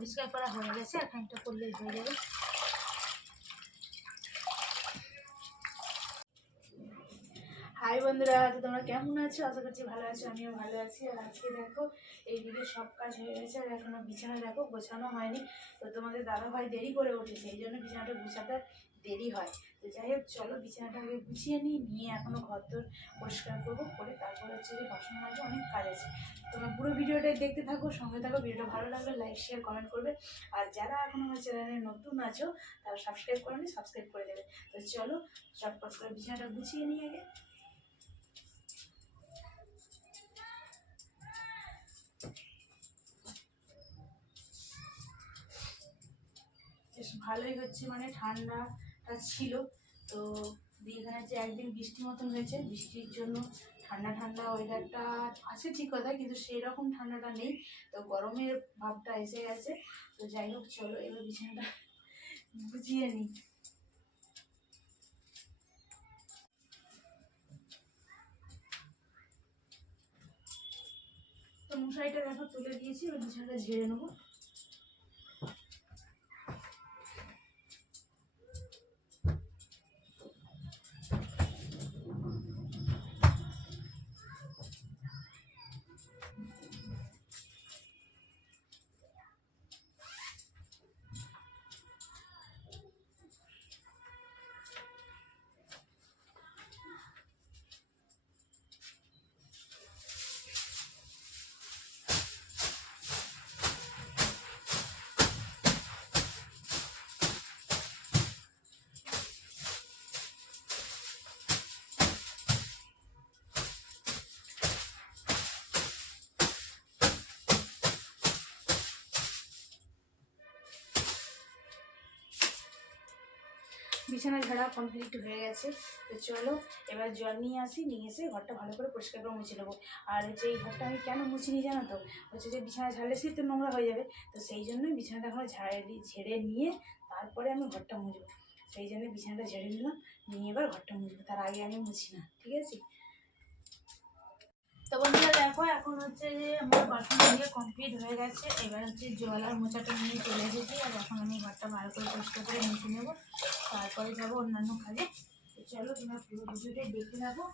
পরিষ্কার করা হয়ে গেছে, আর ফ্যানটা করলেই হয়ে যাবে। হাই বন্ধুরা, তো তোমরা কেমন আছো? আশা করছি ভালো আছো, আমিও ভালো আছি। আর আজকে দেখো এইদিকে সব কাজ হয়ে গেছে, আর এখনো বিছানা দেখো গোছানো হয়নি। তো তোমাদের দাদাভাই দেরি করে উঠেছে, এই জন্য বিছানাটা গুছাতে দেরি হয়। তো যাই হোক, চলো বিছানাটা আগে গুছিয়ে নিয়ে এখনো ঘর দর পরিষ্কার করবো, করে তারপরে হচ্ছে যে বাসন মাজা, অনেক কাজ আছে। তোমরা পুরো ভিডিওটাই দেখতে থাকো, সঙ্গে থাকো। ভিডিওটা ভালো লাগলে লাইক শেয়ার কমেন্ট করবে, আর যারা এখন আমার চ্যানেলে নতুন আছো তারা সাবস্ক্রাইব করেনি, সাবস্ক্রাইব করে দেবে। তো চলো চটপট করে বিছানাটা গুছিয়ে নিয়ে আগে। বেশ ভালোই হচ্ছে, মানে ঠান্ডাটা ছিল তো। এখানে যে একদিন বৃষ্টি মতন হয়েছে, বৃষ্টির জন্য ঠান্ডা ঠান্ডা ওয়েদারটা আছে ঠিক কথা, কিন্তু সেই রকম ঠান্ডাটা নেই। তো গরমের ভাবটা এসে গেছে। তো যাই হোক, চলো এবার বিছানাটা গুছিয়ে নিই। তো মশারিটা দেখো তুলে দিয়েছি, এবার বিছানাটা ঝেড়ে নেবো। বিছানা ঝাড়া কমপ্লিট হয়ে গেছে। তো চলো এবার জল নিয়ে আসি, নিয়ে এসে ঘরটা ভালো করে পরিষ্কার করে মুছে নেবো। আর হচ্ছে এই ঘরটা আমি কেন মুছিনি জানো তো? হচ্ছে যে বিছানা ঝাড়লে সেই তো নোংরা হয়ে যাবে। তো সেই জন্যই বিছানাটা এখন ঝেড়ে নিয়ে তারপরে আমি ঘরটা মুছবো। সেই জন্য বিছানাটা ঝেড়ে নিলাম, নিয়ে এবার ঘরটা মুছবো, তার আগে আমি মুছি না, ঠিক আছে? তো বন্ধুরা দেখো, এখন হচ্ছে যে আমার বাসন দিয়ে কমপ্লিট হয়ে গেছে। এবার হচ্ছে জল আর মোচাটা নিয়ে চলে এসেছি, আর এখন আমি ঘরটা ভালো করে পরিষ্কার করে মুছে নেবো, তারপরে যাবো অন্যান্য কাজে। তো চলো তোমরা পুরো ভিডিওটাই দেখতে থাকো।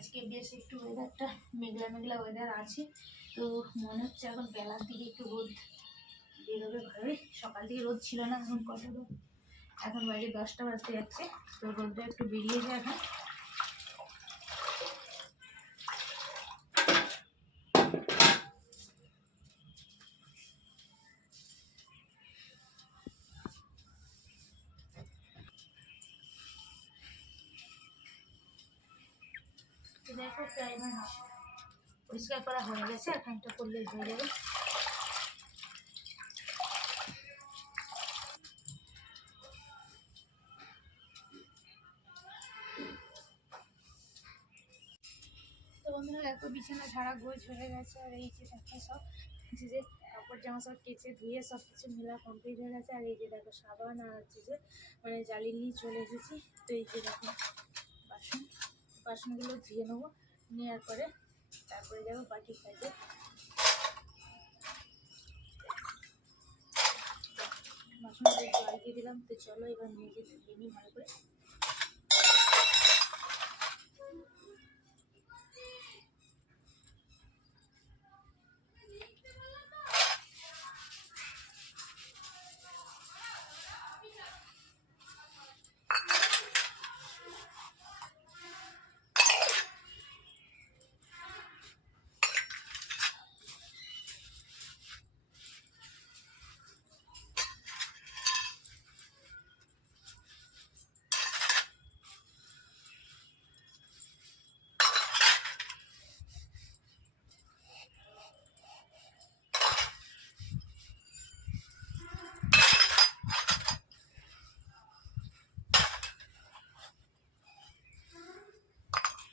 আজকে বেশ একটু ওয়েদারটা মেঘলা মেঘলা ওয়েদার আছে। তো মনে হচ্ছে এখন বেলার দিকে একটু রোদ বেরোবে ভালোই। সকাল থেকে রোদ ছিল না, এখন কত রোদ, এখন বাইরে 10টা বাজতে যাচ্ছে। তো রোদটা একটু বেরিয়েছে এখন। দেখো প্রায় পরিষ্কার করা হয়ে গেছে, আর ফ্যানটা করলেই হয়ে যাবে। তো বন্ধুরা দেখো, বিছানা ঝাড়া গোছ হয়ে গেছে, আর এই যে দেখো সব যে কাপড় জামা সব কেচে ধুয়ে সব কিছু মেলা কমপ্লিট হয়ে গেছে। আর এই যে দেখো সাবান আর হচ্ছে যে মানে জালি নিয়ে চলে এসেছি। তো এই যে দেখো বাসনগুলো ধুয়ে নেবো, নেওয়ার পরে তারপরে যাবো বাকি কাজে। বাসনগুলো জল দিয়ে দিলাম। তো চলো এবার মেজে ধুয়ে নিই ভালো করে।